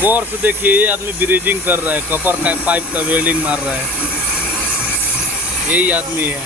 गौर से देखिए, ये आदमी ब्रिजिंग कर रहा है, कपर का पाइप का वेल्डिंग मार रहा है। यही आदमी है।